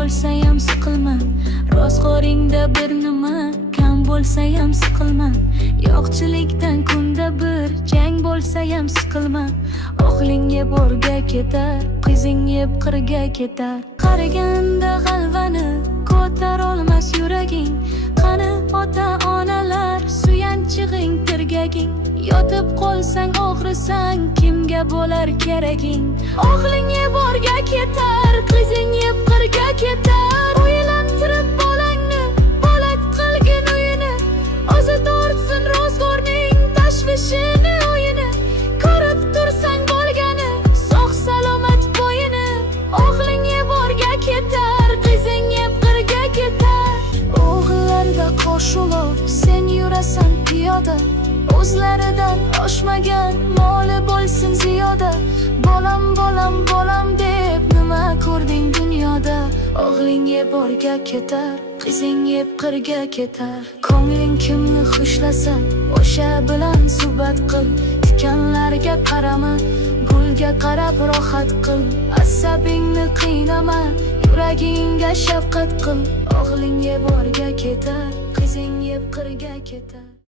bo'lsayam siqilma, rostgo'ringda bir nima kam bo'lsayam siqilma, yo'qchilikdan kunda bir jang bo'lsayam siqilma. O'g'ling yeb o'rga ketar, qizing yeb qirga ketar. Qariganda g'alvani ko'tar olmas yuraging. Qani ota-onalar suyanchig'ing, tirgaging. Yotib qolsang og'risang, kimga bo'lar keraging? O'g'ling yeb o'rga ketar, qizing yeb qirga ketar. O'ylantirib bolangni, bolat qilgin uyini, o'zi tortsin ro'zg'orning tashvishini, o'yini. Ko'rib tursang bo'lgani, sog' salomat bo'yini. O'g'ling yeb o'rga ketar, qizing yeb qirga ketar. O'g'illarda qo'shilib sen yurasan piyoda, o'zlaridan oshmagan moli bo'lsin ziyoda. Bolam, bolam, bolam deb nima ko'rding dunyoda? O'g'ling yeb o'rga ketar, qizing yeb qirga ketar. Ko'ngling kimni xushlasa, o'sha bilan suhbat qil. Tikanlarga qarama, gulga qarab rohat qil. Asabingni qiynama, yuragingga shafqat qil. O'g'ling yeb o'rga ketar, qizing yeb qirga ketar.